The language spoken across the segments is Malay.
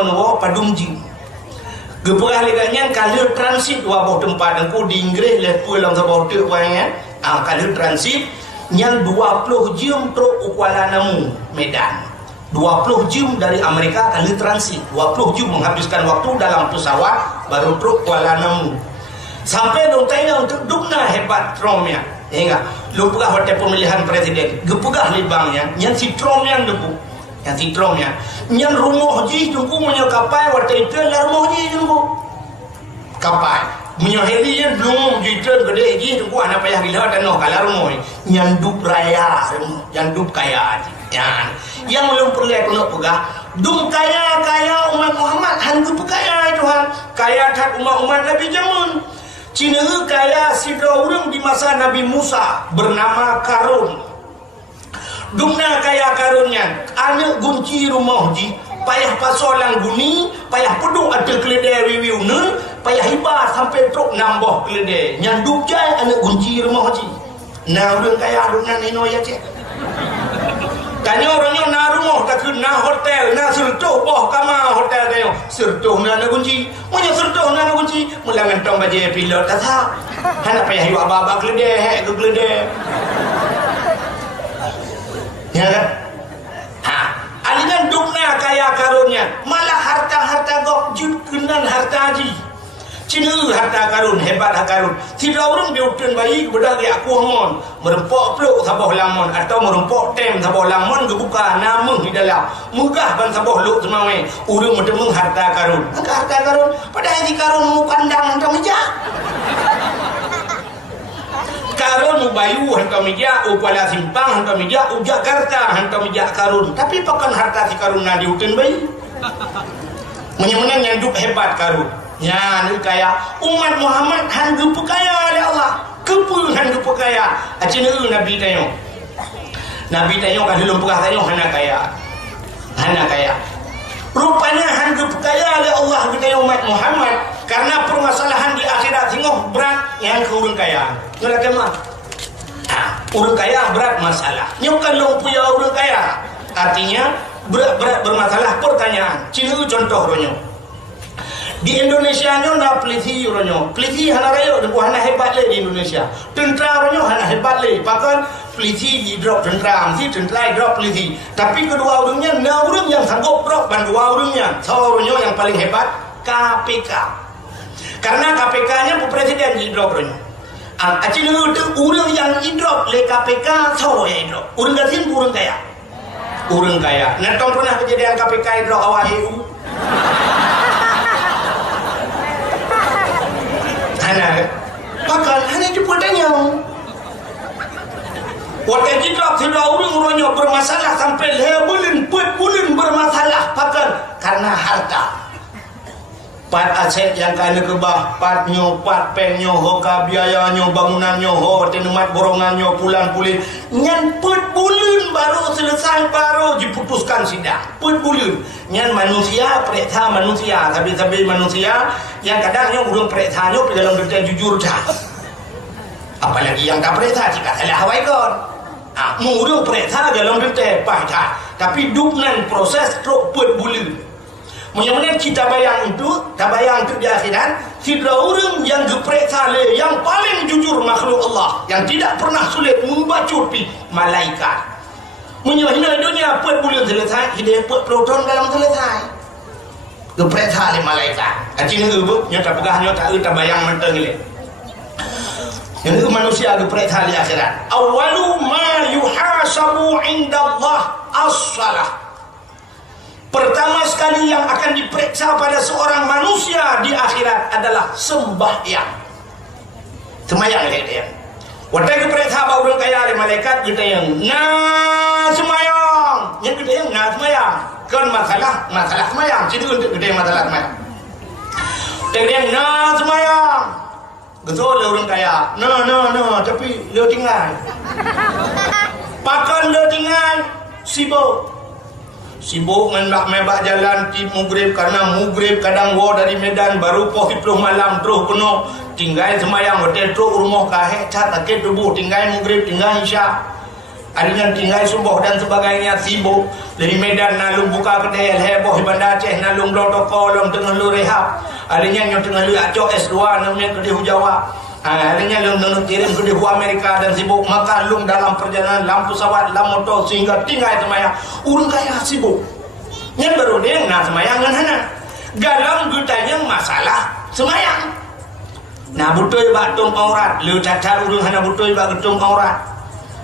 no padumji geperah leganya kalau transit wabah tempat aku di Inggeris lepas dalam sabah tu wanya kalau transit yang 20 jam truk Kuala Namu Medan 20 jam dari Amerika kalau transit 20 jam menghabiskan waktu dalam pesawat baru truk Kuala Namu sampai dong tanya untuk dukna hebat Trump ya hingga lupa hotel pemilihan presiden gepegah libangnya yang si Trump yang debu yang si Trump ya yang rumah ji tunggu punya kapal waktu itu lah rumah ji tunggu kapal punya heli yang belum ji turun gede ji tunggu anak payah gila dan noh kalah rumah yang dup raya yang dup kaya ya yang belum perlu nak pegah dup kaya umat Muhammad han dup kaya Tuhan kaya tat umat Nabi Jamun Cina kaya sidra urang di masa Nabi Musa bernama Karun dumna kaya karunnya anak gunci rumah ji payah pasolang guni payah pedung ada keledai wiwiuna payah hibar sampai truk nambah keledai nyanduk jai anak gunci rumah ji nah urang kaya dumna nino ya cik tanya orangnya na rumah tak na hotel na sertuh boh kamar hotel tanya sertuh na kunci punya sertuh na kunci mulangan tong baje pilot kata hendak payah hiwa baba keledai ke keledai ya kan alinan dukna kaya karunnya malah harta-harta gok jud kenan harta haji Cina harta karun hebat karun tidak orang diutin bayi kepada aku hamon merempok peluk sabah lamon atau merempok tem sabah lamon kebuka nama di dalam mugah ban sabah luk semawai urang medemeng harta karun harta karun pada haji karun mu pandang hantar meja karun bayu hantar meja Kuala Simpang hantar meja Jakarta hantar meja karun tapi pakan harta si karun na diutin bayi menyemenang yang duk hebat karun ya ni kaya umat Muhammad han gepu kaya oleh Allah kepu han gepu kaya acina Nabi tanya kan belum pernah tanya hana kaya rupanya han gepu kaya oleh Allah kita umat Muhammad karena permasalahan di akhirat tengok berat yang ke urang kaya ngerti mah urang kaya berat masalah nyokan long punya urang kaya artinya berat bermasalah pertanyaan cina contoh ronyo di Indonesia nyo na peliti ronyo peliti hana rayo de hana hebat le di Indonesia tentera ronyo hana hebat le bahkan peliti di drop tentera si tentera drop peliti tapi kedua orangnya na orang yang sanggup drop dan dua orangnya salah ronyo yang paling hebat KPK karena KPK nya presiden di drop ronyo acil itu orang yang drop le KPK salah yang drop orang gasin orang kaya netong pernah kejadian KPK drop awal EU bahkan hanya jumpa tanya waktu kita tidak orang-orangnya bermasalah sampai bulan bermasalah bahkan karena harta pat aset yang kena kebah patnyo pat penyo hoka biayanya bangunannya ho tenemat borongannya pulan-pulin nyan bulan baru selesai baru diputuskan sidang bulan nyan manusia periksa manusia tapi manusia yang kadangnya urang periksanya di dalam detail jujur dah apalagi yang tak periksa jika salah hawaikan urang periksa dalam detail dah tapi duknan proses truk bulan Mudah-mudahan kita bayang itu di akhirat tidak orang yang geperiksa yang paling jujur makhluk Allah yang tidak pernah sulit membacupi malaikat menyuhina dunia put bulan selesai hidup put proton dalam selesai geperiksa oleh malaikat acina ibu nyata pegahnya tak bayang menteng ini yang itu manusia geperiksa di akhirat awalu ma yuhasabu inda Allah as-salah pertama sekali yang akan diperiksa pada seorang manusia di akhirat adalah sembahyang. Sembahyang dia. Waktu diperiksa bahawa orang kaya oleh malaikat kita yang sembahyang. Yang kita yang sembahyang. Kan masalah sembahyang. Jadi untuk kita yang masalah sembahyang. Dia yang sembahyang. Betul orang kaya. Tapi dia tinggal. Pakan dia tinggal sibuk membak jalan di Mugrib karena Mugrib kadang dari Medan baru pos 10 malam terus penuh tinggal semayang hotel terus rumah kahek cat takut tubuh tinggal Mugrib tinggal Isya Ada yang tinggal Subuh dan sebagainya, sibuk dari Medan nalung buka kedai heboh di Bandar Aceh, nalung blotoko long tengah lu rehab. Ada yang tengah lu acok S2 namanya kedai Jawa. Ada yang kirim kedai Amerika dan sibuk makan lung dalam perjalanan lampu pesawat, lampu motor sehingga tinggal semayang. Urang kaya sibuk. Yang baru dia nak semayang kan hana. Galang gutanya masalah semayang. Nah betul batung aurat, lu cacar urang hana betul bak getung aurat.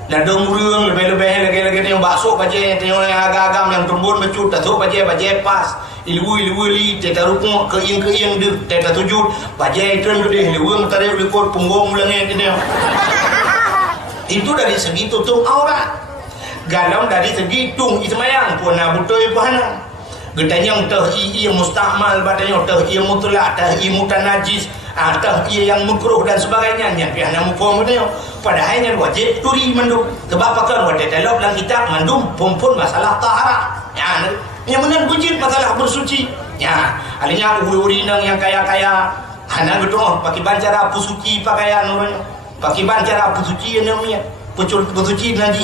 Dah dong urang lebih-lebih lagi-lagi tengok bakso baje, tengok yang agak-agam yang tumbun becut, tahu baje pas. Ilmu li teta rukuk ke ing de teta tujud baje tren gede liwung tare likut punggung lengan ini. Itu dari segi tutung aurat. Galam dari segi tung ismayang pun na butoi pahana. Gedanya teh i mustakmal badanya teh i mutlak teh i mutanajis atau ia yang makruh dan sebagainya yang pihak mukom itu padahal yang wajib turi mandum sebab pakar wajib dalam kitab mandum pun masalah taharah ya yang benar bujit masalah bersuci ya alinya uri-uri yang kaya-kaya hana gedong pakai bancara pusuci pakaian namanya pakai bancara pusuci namanya pucul pusuci nanti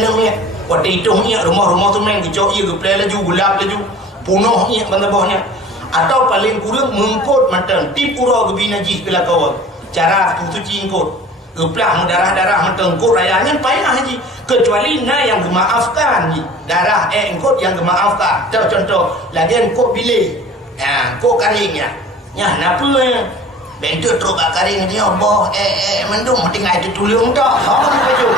namanya waktu itu rumah-rumah tu main kecok ia geplay laju gulap laju punuh ia bawahnya atau paling kurang mengkot macam tip pura gebi najis kela kawal cara pusuci ingkot geplah darah-darah macam kok rayanya payah haji kecuali na yang gemaafkan darah engkot yang gemaafkan contoh lagi engkot bilik kok karingnya ya napa bentuk teruk karing dia boh mendung tinggal itu tulung dah sama baju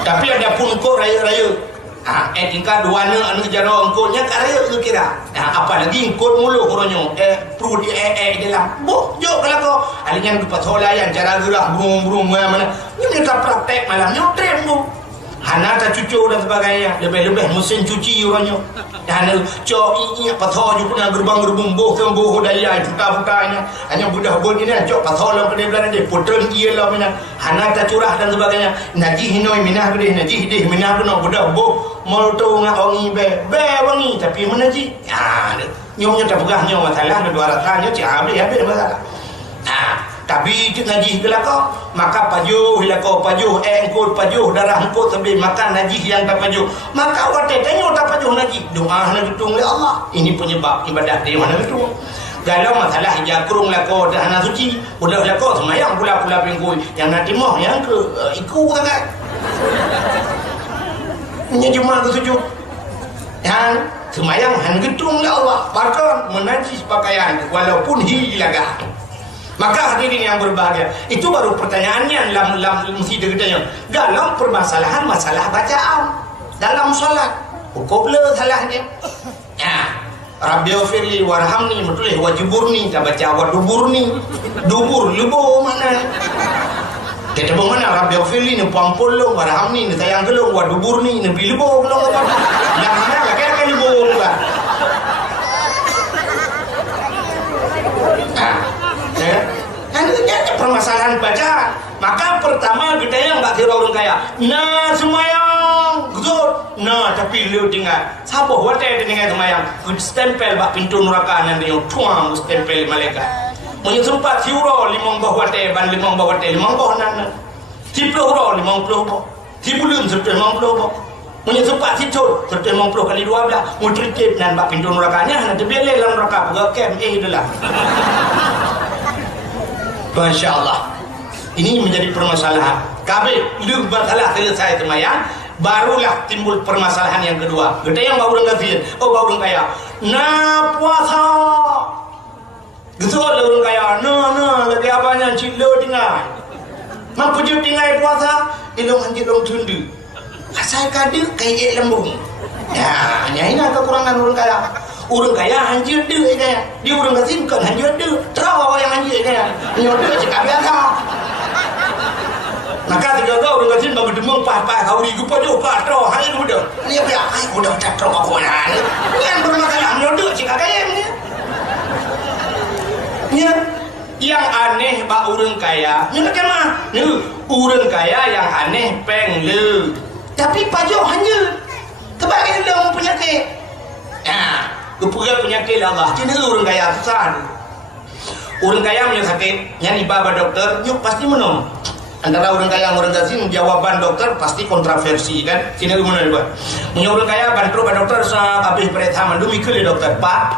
tapi ada pun kok raya-raya tingkat dua anu jaro engkotnya karya kira apalagi engkot mulu huronyo perlu di dalam boh jok kalau kau alinya kepatolayan cara gerak burung-burung mana ni kita praktek malam nyotrem tu hana tak cucu dan sebagainya lebih-lebih mesin cuci huronyo hana cok ini patol juga nak gerbang-gerbung boh ke boh daya buka-bukanya hanya budak bon ini cok patol lang kedai belakang dia potong ia lah mana hana tak curah dan sebagainya najih hinoi minah kedai najih deh minah kena budak boh mau tu ngak wangi be wangi tapi menajih nyomnya tak pegahnya masalah ada 200 nya habis masalah tapi najih gelakau maka pajuh hilakau pajuh engkut pajuh darah engkut sambil makan najih yang tak pajuh maka wate tanya tak pajuh najih doa nak tutung oleh Allah ini penyebab ibadat dia mana itu kalau masalah jakrung lakau dah nak suci udah lakau semayang pula pengkui yang nak timah yang ke ikut sangat nya cuma ke sujud yang semayang han getung oleh Allah bahkan menajis pakaian walaupun hilagah. Maka hadirin yang berbahagia, itu baru pertanyaannya dalam mesti ditanya. Dalam permasalahan masalah bacaan dalam solat, hukum le salahnya. Rabbi firli warhamni betul wajiburni tak baca waduburni. Dubur lebo mana? Kita mana Rabbi firli ni pampul lo warhamni ni sayang gelong waduburni ni lebo gelong apa? Yang mana lah kan lebo juga. Kan permasalahan bacaan. Maka pertama kita yang tak kira orang kaya. Nah semayang, betul. Nah tapi lu tinggal. Siapa wate tinggal semayang? Stempel bak pintu neraka nanti yang tuang stempel malaikat. Menyesumpat siuro limong bah wate ban limong bah wate limong bah nan. 10 ro 50 bah. 10 serta 50 bah. Menyesumpat situ serta 50 kali 12 mutrikip nan bak pintu nerakanya nanti beli dalam neraka pegang adalah. Masya Allah. Ini menjadi permasalahan. Kabeh lu masalah selesai semayang, barulah timbul permasalahan yang kedua. Kita yang baru kafir, baru kaya. Nah puasa. Betul orang kaya. Nah lagi apanya cilo tinggal. Mampu je tinggal puasa, ilong anjir long tundu. Asal kadu kayak lembung. Ya, ini kekurangan orang kaya. Orang kaya hanjir dia kaya. Dia orang kasih bukan hanjir dia. Terang yang hanjir kaya. Ini orang cakap biasa. Maka tiga kau orang kasih bagi demang pah-pah kau di gupa jo pah tro hanjir muda. Ni apa ya? Ai muda tak tro aku mana. Ni yang bermasalah ni orang cakap kaya ni. Ni yang aneh bak orang kaya. Ni macam ni orang kaya yang aneh peng le. Tapi pajo hanjir. Kebagai dia penyakit. Kepunya penyakit Allah. Jadi orang kaya susah. Orang kaya punya sakit, yang ibadah dokter, yuk pasti menung. Antara orang kaya dan orang gazi, jawaban dokter pasti kontroversi kan. Sini gimana buat? Orang kaya bantu dokter habis periksa mandu mikir dokter, Pak,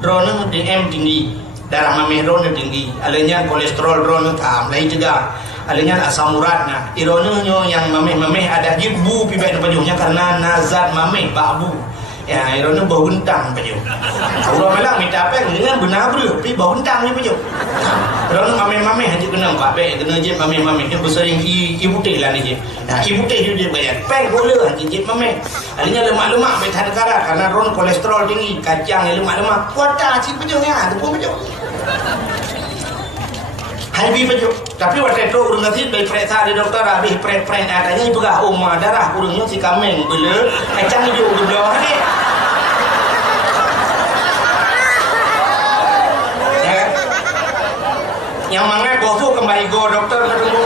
drone DM tinggi, darah mameh drone tinggi, alanya kolesterol drone tam, lain juga, alanya asam uratnya, irone yang mameh ada jibu pibek pajunya karena nazar mameh babu. Ya, irone bau bentang paju. Orang malang minta apa? Dengan benar bro, tapi bau bentang ni paju. Irone mame haji kena pak be, kena je mame dia bersering ibu teh lah ni je. Nah, ibu teh dia bayar. Peng boleh haji je mame. Alinya lemak-lemak betan negara karena ron kolesterol tinggi, kacang lemak-lemak. Kuota si paju ni ada pun paju. Hai paju. Tapi waktu itu urang ngasih dari periksa di dokter habis prek adanya itu gak oma darah urangnya si kameng bela kacang hijau di bawah ni. Ya. Yang mana gosu kembali go dokter ketemu.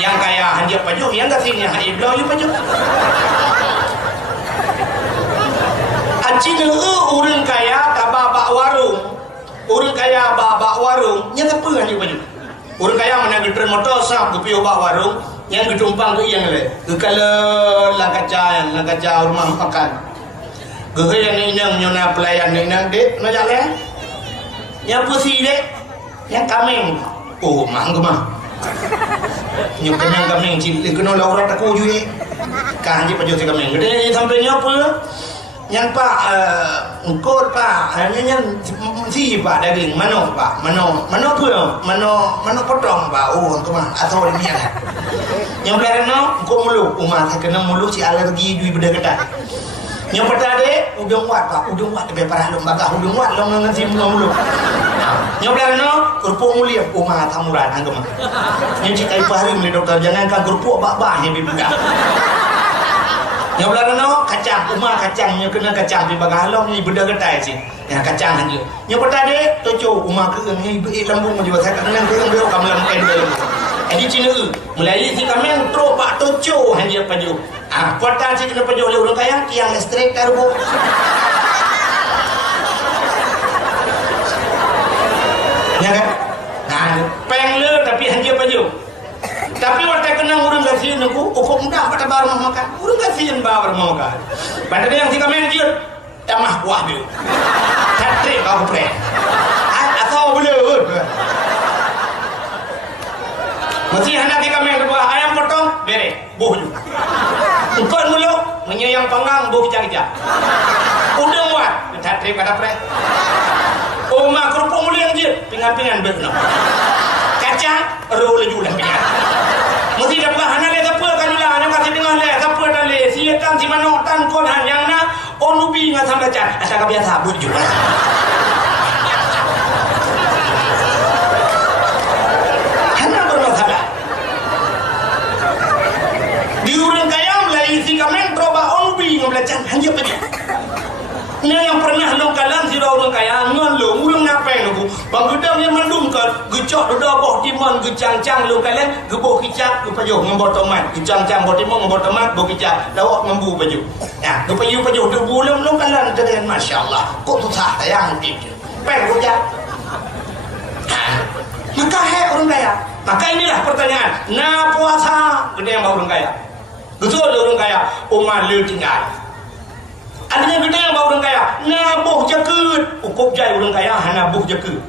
Yang kaya hanya paju, yang kasihnya hai blau you paju. Acina urang kaya kabak warung. Orang kaya bak warung, yang apa yang baju? Orang kaya mana geter motor sap ke bak warung, yang ketumpang tu yang le. Kalau langkaca rumah makan. Gege yang nyona pelayan yang dek, macam le. Yang pusi dek, yang kameng. Oh, mah. Yang kameng cili kena laura tak kuju ye. Kan je paju si kameng. Gede sampai nyapa? Yang pak engkor pak hanya si pak daging mano pak mano potong pak tu mah atau ini lah yang belarang engkor mulu umah kena mulu si alergi dui beda ketat yang pertade udang wat pak udang wat lebih parah lembaga udang wat long nasi mulu yang belarang kerupuk mulia umah tamuran anggama yang cik kai paharim ni dokter jangankan kerupuk bak-bak yang dibuka. Yang belakang kacang, umah kacangnya kena kacang di bagian halong ni benda getai sih. Ya kacang saja. Yang pertama toco umah keeng ni lambung juga saya kenal keeng dia kamu lambung dalam. Jadi Cina mulai si kami yang tro pak toco hanya paju. Ah, kota sih kena paju oleh orang kaya tiang listrik karbo. Ya kan? Nah, pengle tapi hanya paju. Tapi waktu kena urang gasian aku, ukur mudah pada baru mau makan. Urang gasian baru mau makan. Pada dia yang si kami dia, tamah kuah dia. Katrik kau pre. Atau boleh. Masih hendak si kami kedua ayam potong, bere, buh juga. Engkau mulu menyayang panggang, buh kicak-kicak. Udah muat, katrik pada pre. Oh mak kerupuk mulu yang dia, pingan-pingan berno. Kacang, roll juga pingan. Mesti dapat hana le apa kan lah hanya kasih dengar le apa dah le siatan si mano tan kon hanya na onubi ngat sampai cat asal biasa but juga hana bermasalah di urang kaya mulai si kamen proba onubi ngabelacan hanya aja. Nah yang pernah lo kalan si orang kaya ngon lo urang ngapain lo bang gedang yang mandum kan gecok dah boh timan gecang-cang lo kalan geboh kicap paju ngembor tomat gecang-cang boh timan ngembor tomat boh kicap lawak ngembu paju nah tu paju tu bulan lo kalan dengan masya-Allah kok tu sah tayang gitu peng gojak maka orang kaya maka inilah pertanyaan na puasa gede yang orang kaya betul orang kaya umat le tinggal. Adanya gede yang orang kaya, nabuh jakut, ukup jai orang kaya, nabuh jakut.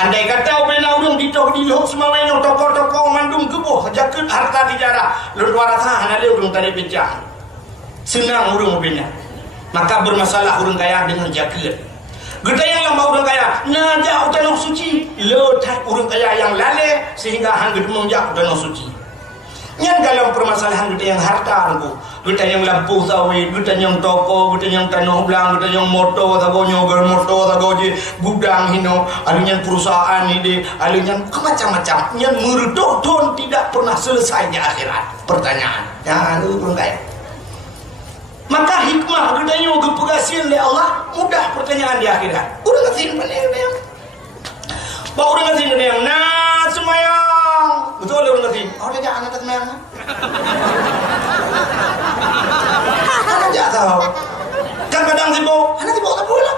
Andai kata bena orang ditoh dilok semuanya toko-toko mandum kebuh jakut harta dijara, luar warasa hana le orang tadi pecah. Senang orang bena. Maka bermasalah orang kaya dengan jakut. Gede yang lama orang kaya, najak tanah suci, letak orang kaya yang lalai sehingga hang gede menjak tanah suci. Yang dalam permasalahan gede yang harta aku. Kita yang lampu sawit, kita yang toko, kita yang tanah belang, kita yang motor, tagonya bermotor, tagonya gudang hino, alihnya perusahaan ini, alihnya macam-macam. Yang merdodon tidak pernah selesai di akhirat. Pertanyaan, yang itu belum kaya. Maka hikmah kita yang kepegasian oleh Allah mudah pertanyaan di akhirat. Udah kasih yang bawa orang kasih yang nah semayang betul orang kasih. Oh dia jangan anak semayang. Tahu kan kadang sibuk anak sibuk tak boleh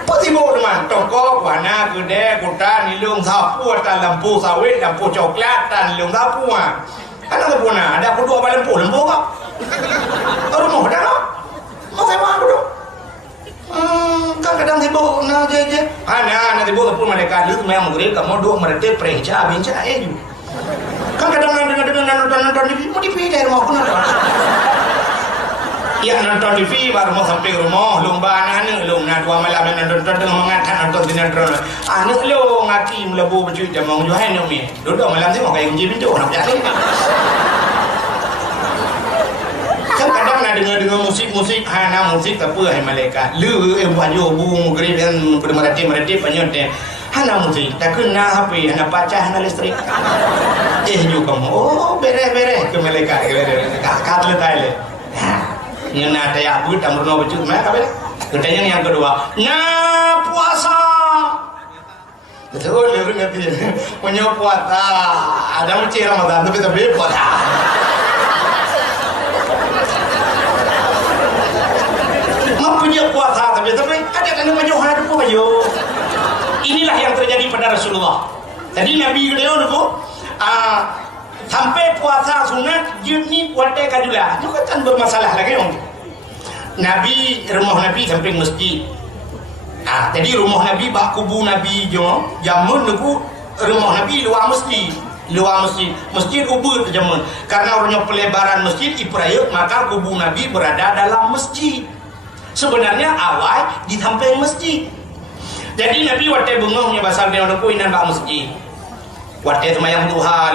apa sibuk teman toko wana gede kuta nilung sapu tan lampu sawit lampu coklat tan nilung sapu ana ke puna ada aku dua lampu kok rumah dah kok mau saya aku dong kan kadang sibuk na je ana sibuk pun mereka lu memang murid kamu dua mereka perca binca kan kadang nonton TV mau TV dari rumah pun ada ya nonton TV baru mau sampai rumah lomba anak lu na dua malam nonton dengan mengatakan nonton sinetron anu lu ngaki melebu baju jamang juhan ni duduk malam tu mau kayak kunci pintu nak jadi kan kadang nak dengar musik hana musik tapi hai malaikat lu bayu bung geri dan bermerati penyot hana musik tak kena HP hana baca hana listrik juga kamu oh beres ke malaikat kat letai le yang ada ya bu tak berno baju mana kabar katanya yang kedua nah puasa betul lu ngerti punya puasa ada macam Ramadan tapi puasa punya puasa tapi ada kan banyak orang ada baju. Inilah yang terjadi pada Rasulullah. Jadi Nabi beliau itu sampai puasa sunat juni kuatai kadula. Itu kan bermasalah lagi om. Nabi rumah Nabi samping masjid. Jadi rumah Nabi bak kubu Nabi jo jamun itu rumah Nabi luar masjid. Masjid ubud jamun. Karena orangnya pelebaran masjid iprayut maka kubu Nabi berada dalam masjid. Sebenarnya awal di samping masjid. Jadi Nabi waktu bengongnya basal dia nak kuinan bak masjid. Waktu semayang duha,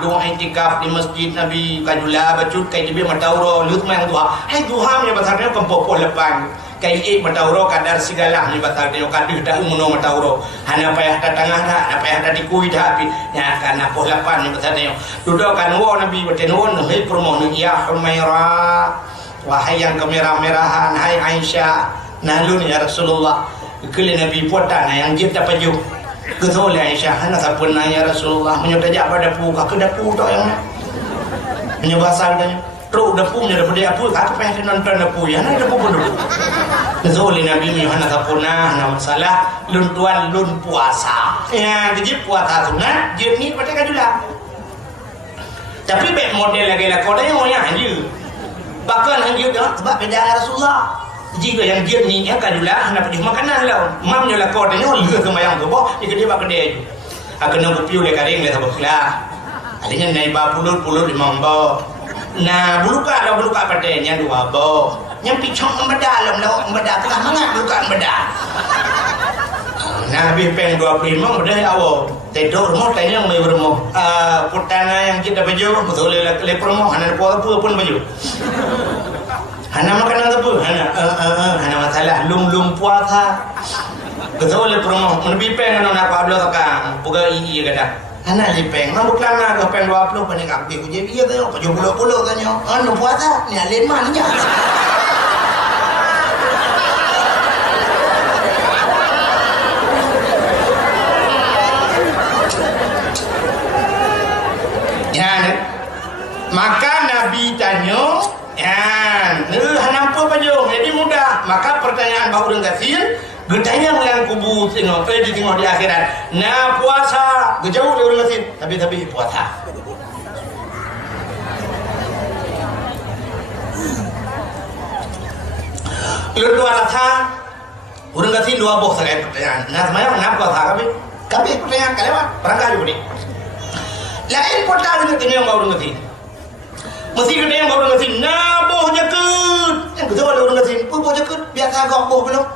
doa iktikaf di masjid Nabi kadula bacut kai tibi matauro lut semayang duha. Hai duha nya basal dia kempopo lepan. Kai matauro kadar segala ni basal dia kadir dah umuno matauro. Hana payah datangah dah, hana payah dah dikui dah api. Ya kana poh lepan ni basal dia. Duduk kan wo Nabi waktu nuwun hei promo ni ya Humairah. Wahai yang kemerah-merahan, hai Aisyah, nalun ya Rasulullah. Kali Nabi puatan yang dia tak paju. Betul Aisyah, hana sapuna ya Rasulullah. Menyodajak pada pu, kak dapu tok yang menyebasal dan teruk dapu nya dapat dia pu, kak pengen nonton dapu ya, hana dapu bodoh. Betul Nabi hana sapuna, hana masalah. Lun tuan lun puasa. Ya, jadi puasa sunat, dia ni pada kadula. Tapi bet model lagi lah, kau dah yang orang hanya. Bahkan hanya dah sebab beda Rasulullah. Jika yang dia ni yang kadula nak pergi makanan lah. Mam ni lah kau dah yang leh kemayang tu boh. Jika dia bak kedai tu. Kena kopi oleh karing le sabuk lah. Alihnya naik ba pulut imam ba. Nah buluka pada yang dua ba. Yang picong embada lam embada tengah mangat buluka embada. Nah habis peng 25 udah awal. Tidur rumah tanya mai rumah. Putana yang kita baju betul le promo hana apa pun baju. Hana makanan apa? Hana masalah lum puasa. Betul le promo. Menebi peng nak apa ada takang. Buka iya kada. Hana le peng. Mam bukan nak peng 20 panik ambil ku je iya tanya. Paju pulau tanya. Anu puasa ni alen mananya. Maka Nabi tanya, hampa baju, jadi mudah. Maka pertanyaan bahu dan kafir, getanya melayang kubu tengok, tengok di akhirat. Nah puasa, gejauh dari orang kafir, tapi puasa. Lalu dua rasa, orang kafir dua boh sekali pertanyaan. Nah semuanya kenapa puasa kami pertanyaan kalian, perangkat juga ni. Lain portal dengan tengok bahu dan kafir. Mesti kena yang baru ngasin, nah boh jakut. Yang betul ada orang ngasin, boh jakut, biasa agak boh belum.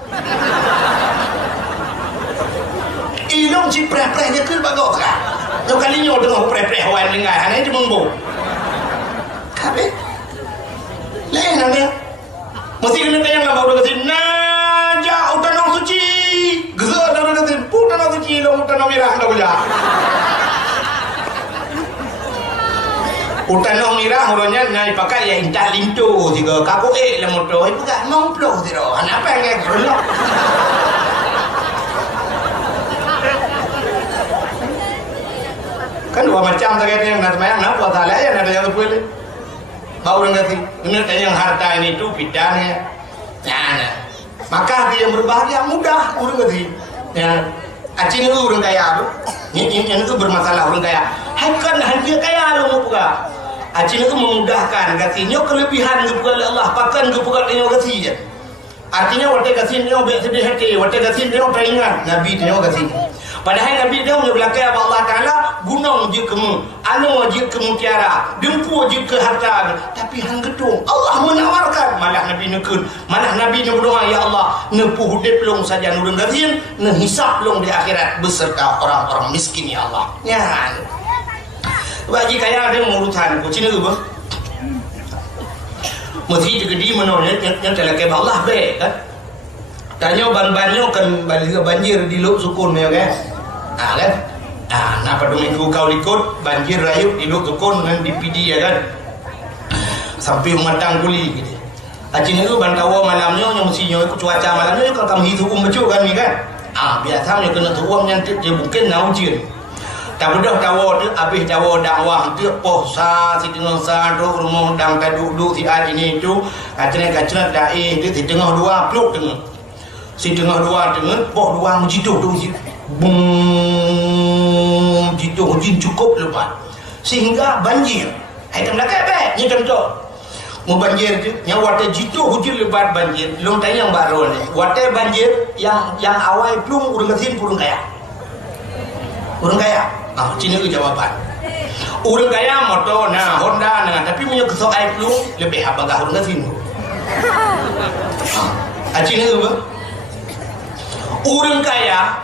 Ilong si preh-preh jakut bagok kan. Jauh kalinya dengar preh-preh hawan dengar, hanya cuma boh. Kabe, lain namanya. Mesti kena yang baru ngasin, nah jah utanong suci. Gezer ada orang ngasin, utanong suci, ilong utanong merah dah boleh. Utanong mirah orangnya naik pakai yang indah lintu juga kaku le motor itu gak nomblo tiro apa yang gelok kan dua macam terkait yang nak mayang nak puasa lah ya ada yang boleh bau dengan ini yang harta ini itu bidangnya nah maka dia yang berbahagia mudah urut Ya, acing itu orang kaya tu. Yang itu bermasalah orang kaya. Hakan hanya kaya lo muka. Acing itu memudahkan katanya kelebihan kepada Allah, pakan kepada dia kasih je. Artinya waktu kasih dia baik sedih hati, waktu kasih dia teringat Nabi dia kasih. Padahal Nabi dia punya belakang Allah Taala gunung je kamu, anu je kamu tiara, dempu je ke harta, tapi hang gedung Allah menawarkan, malah Nabi nekun, malah Nabi nya berdoa ya Allah, nepuh hudip long saja nurung gatin, nehisap long di akhirat beserta orang-orang miskin ya Allah. Ya. Bagi kaya ada urutan ko cina ba? Mesti jadi menolnya yang telake Allah be kan. Tanya ban-bannya kan banjir di luk sukun ya kan. Kan? Napa dominggu kau ikut banjir rayuk di luk sukun dengan DPD ya kan. Sampai matang kuli gitu. Acing itu bantawa malamnya yang mestinya ikut cuaca malamnya kan kamu hidup becu kan ni kan. Biasanya kena tuang yang dia mungkin naujin. Tak mudah tawa tu habis tawa dakwah tu posa si tengah satu rumah dang duduk si ini tu kacang dai tu si tengah dua pluk tengah si tengah dua poh dua jitu tu si bum jitu jin cukup lepas sehingga banjir ai tam lakai baik ni kan tu mau banjir tu yang water jitu hujan lebat banjir long tanya yang baru ni water banjir yang awal plung urang kesin purung kaya Cina ke jawapan. Orang kaya motor nah Honda nah tapi punya kesok air pelung lebih habagah orang sini. Cina ke apa? Orang kaya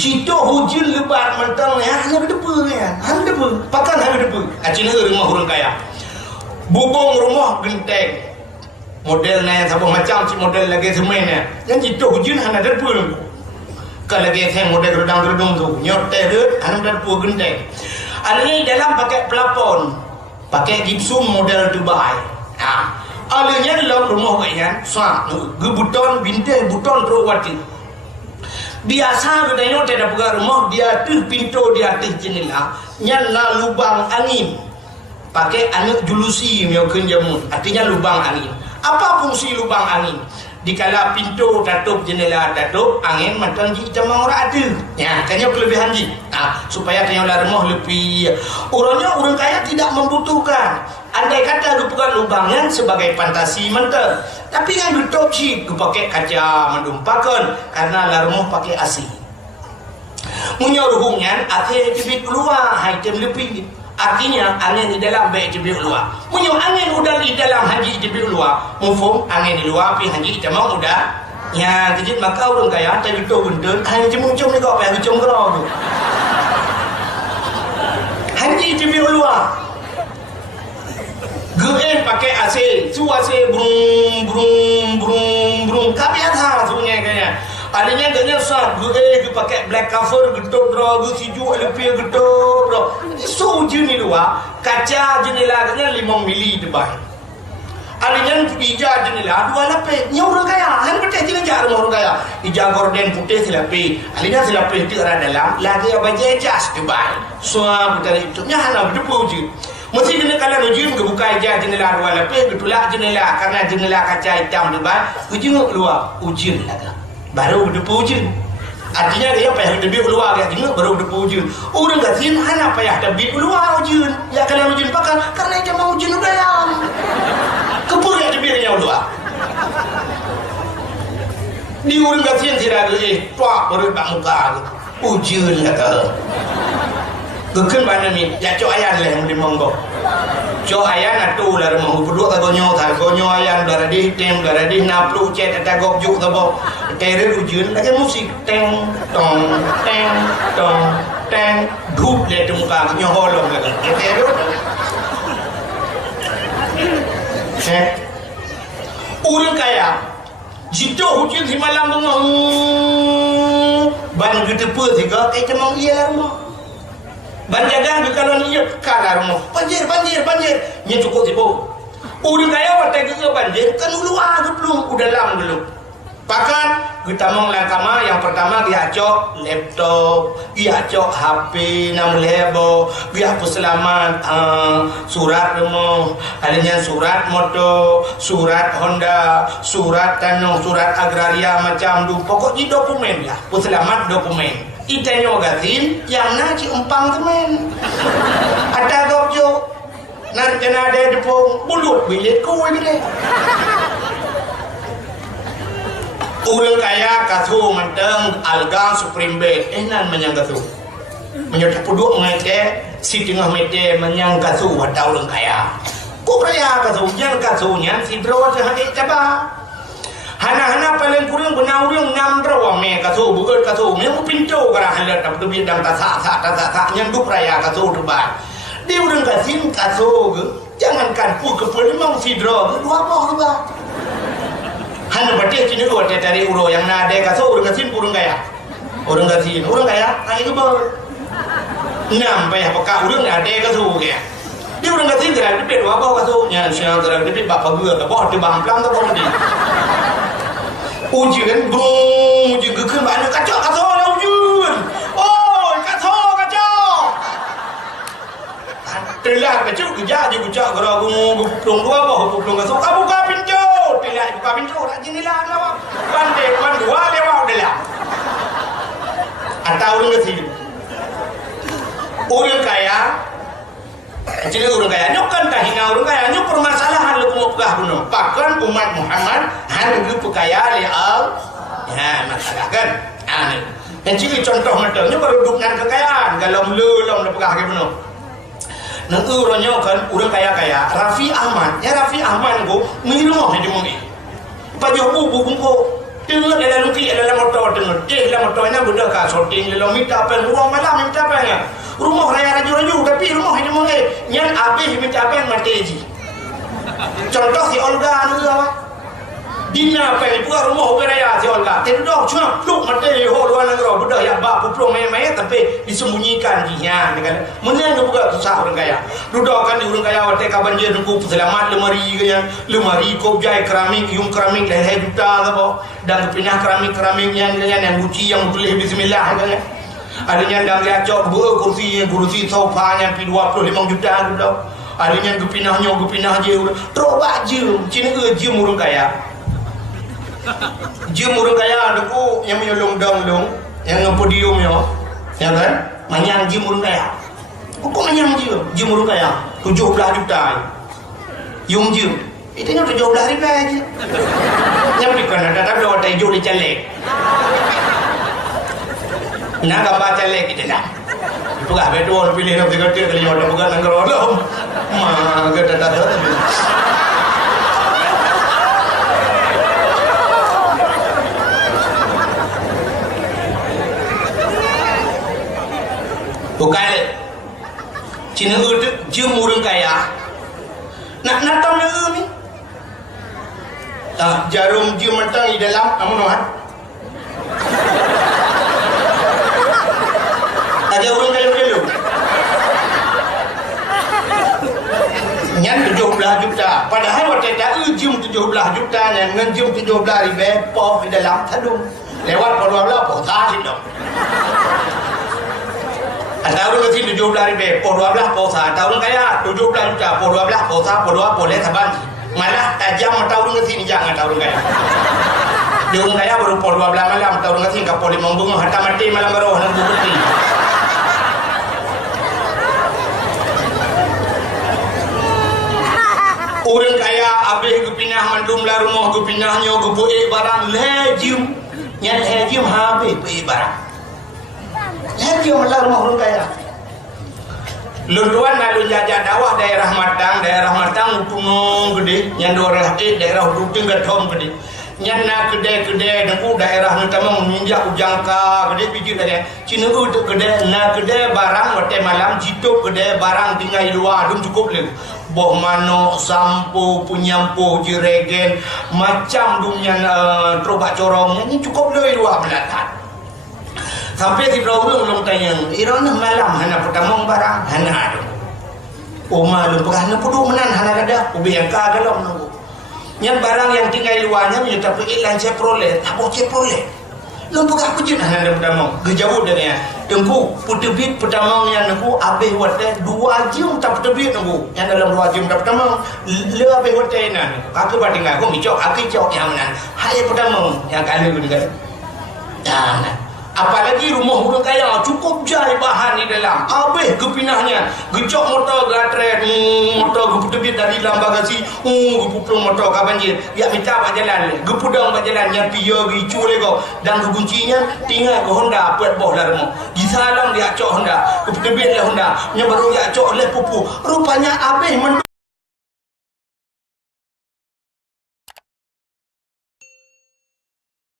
jika hujan lebat mentang ya hanya depa kan. Hanya depa, pakan hanya depa. Cina ke rumah orang kaya. Bubung rumah genteng. Modelnya sabung macam si model lagi semen ya. Yang jika hujan hanya depa. Kalau lagi saya model redang-redung tu nyotel dia anu dan pua gendeng ada ni dalam pakai pelapon pakai gipsum model Dubai alanya dalam rumah kalian sah gebuton bintai buton teruk wati biasa bedanya tidak buka rumah dia atas pintu dia atas jendela nyala lubang angin pakai anak julusi yang jamu artinya lubang angin. Apa fungsi lubang angin? Dikala pintu tutup, jendela tutup, angin macam kita mau ada. Ya, kayaknya kelebihan ji. Supaya kayaknya lah rumah lebih. Orang kaya tidak membutuhkan. Andai kata bukan lubangnya sebagai fantasi mentah. Tapi yang tutup sih, pakai kaca mendumpakan karena lah rumah pakai AC. Punya ruhungnya, AC lebih keluar, item lebih. Artinya angin di dalam baik di luar. Punya angin udah di dalam haji di luar. Mufum angin di luar pi haji kita mau udah. Ya, jadi maka orang kaya tak itu benda hanya cuma-cuma ni kau payah cuma kerau tu. Haji di luar. Gue pakai AC, su AC brum brum brum brum. Tapi ada sunya kayaknya. Adanya gaknya sah, gue pakai black cover gedor bro, gue sijuk lebih gedor bro. So jenis luar, kaca jendela gaknya 5 mili depan. Adanya hijau jendela 2 lapis. Ni orang kaya, hanya betul jenis orang kaya. Hijau gorden putih selapis. Adanya selapis itu ada dalam, lagi apa jejas depan. Suam betul itu, nya hana betul je. Mesti kena kalian uji buka hijau jendela 2 lapis, betulak jendela karena jendela kaca hitam depan, uji keluar, uji lagi. Baru berdepu hujan. Artinya dia payah debit keluar dia tengok baru berdepu hujan. Orang gatin hana payah debit keluar hujan. Ya kalau hujan pakan karena dia mau hujan udah yang kepur ya debitnya keluar. Di orang gatin tidak ada tuak baru tak muka hujan kata. Kekan mana ni? Ya cok ayan lah yang dimonggo. Cok ayan atu lah rumah berdua tak gonyo ayan darah di tem darah di naplu cet tak gok juk tak bau. Kere hujan lagi musik teng tong teng dhup le tu muka nyoholong lagi. Kere. Orang kaya jika hujan di malam tengah ban gitu pun juga kita mau iya rumah. Banjagan kalau ni kalah rumah banjir ni cukup tipu. Orang kaya waktu itu banjir kan luar tu belum udah lam dulu. Pakan kita mau langkama yang pertama dia cok laptop, dia cok HP, nam lebo, dia puselaman surat rumah, adanya surat motor, surat Honda, surat tanah, surat agraria macam tu. Pokoknya dokumen lah, puselaman dokumen. Itanya magasin yang naci empang temen. Ada gobjo, nanti ada depong bulut bilik kau ini. Orang kaya kathu manteng algang supreme bed nan menyang kathu menyot puduk ngate si tengah mete menyang kathu watau orang kaya ku raya kathu yang kathu nya si dro sehari coba hana paling kurang benau urang ngam dro me kathu buat kathu me pintu kara halat tak tu bidang tak sa yang duk raya kathu debat di urang kasin kathu jangankan pu ke pelimang si dro dua boh ba hanya berarti cina dua dari uro yang nade kaso orang kasin urang kaya nah itu baru nampai apa kau urang nade kaso kaya dia orang kasin gerak di bed apa kaso nya siang gerak di bed bapak gua tak boleh dibang pelang tak boleh di ujian bung ujian kekan banyak kacau kaso lah ujian oh kacau telah kacau kerja je kacau gerak gua pulang dua apa pulang kaso kamu buka pintu telah buka pintu rajin lah nama pandai dua lewat dah atau orang kecil orang kaya jadi orang kaya nyokan kahina orang kaya nyok permasalahan lu mau pegah bunuh bahkan umat Muhammad hanya kaya leal ya masalah kan aneh yang ciri contoh matanya baru dukungan kekayaan kalau belum pegah ke bunuh nang urangnya kan orang kaya Raffi Ahmad go ngirung di muni pajo bubu ko tengok dalam luki dalam motor tengok dalam motornya budak ka shooting dalam minta apa ruang malam minta apa ya rumah raya raju tapi rumah di muni nyan habis minta apa mateji contoh si Olga anu apa dina apa buka rumah raya si Olga tendok cuma pluk mate ho luar negara budak yang bak puplung main tapi disembunyikan dia kan mana nak buka susah orang kaya dudukan di orang kaya wate ka banjir nunggu selamat lemari kop jai keramik yung keramik leher juta apa dan pindah keramik yang guci yang tulis bismillah kan adanya dan dia cok kursi sofa yang 25 juta dudak adanya gepinah je terobak je cina je orang kaya dia orang kaya aku yang menyolong dong yang ngepodium ya kan manyang dia orang kaya aku manyang dia orang kaya 17 juta yung dia itu nya 17 ribu aja yang di Kanada tapi ada hijau di celek nak gambar celek kita nak itu gak betul pilih nak tiga kali orang bukan negara orang mah kita tak tahu bukan cina itu dia orang kaya nak tahu ni jarum dia mentang di dalam kamu noh ada orang kaya dulu nyan 17 juta padahal waktu tak ujung 17 juta yang ngenjum 17 ribu poh di dalam tadung lewat pada posa sih dong ada orang kecil 17 ribu poh 12 posa ada orang kaya 17 juta poh 12 posa poh 2 boleh taban malah tajam atau orang kecil jangan ada orang kaya dia orang kaya baru poh 12 malam atau orang kecil kapol 5 bunga harta mati malam baru nak bukti orang kaya habis kepinah mandum lah rumah kepinahnya kebuik barang lejim yang lejim habis pergi barang lejim lah rumah orang kaya lunduan lalu jajah dakwah daerah Matang upunung gede yang daerah Ruting Gatom gede yang nak gede nunggu daerah utama meminjak ujangka gede biji gede cina gede nak gede barang wate malam jituk gede barang tinggal luar adum cukup lagi boh mano sampo punyampo jiregen macam dumnya terobak corong ini cukup lebih luar belakang sampai di bawah belum tanya irona malam hana pertama barang hana ada oma lu pegah na pudu menan hana kada ubi yang ka galom nunggu Yang barang yang tinggal luarnya menyatakan iklan Chevrolet, tak boleh Chevrolet. Lompat aku je nak ada pertama. Gejauh dia. Tengku putih pertama yang nengku habis wadah 2 jam tak putih nengku. Yang dalam 2 jam tak pertama le habis wadah nak. Aku banding aku micok, aku cok yang mana. Hai pertama yang kali aku dengar. Nah, apalagi rumah orang kaya cukup jari bahan di dalam. Habis kepinahnya. Gecok motor gatret, motor geputih dari dalam bagasi. Gepupung motor ke banjir. Ya minta pak jalan. Gepudang pak jalan yang piya gicu lego. Dan keguncinya tinggal ke Honda buat boh lah rumah. Di salam dia cok Honda. Geputih lah Honda. Yang baru dia cok oleh pupu. Rupanya habis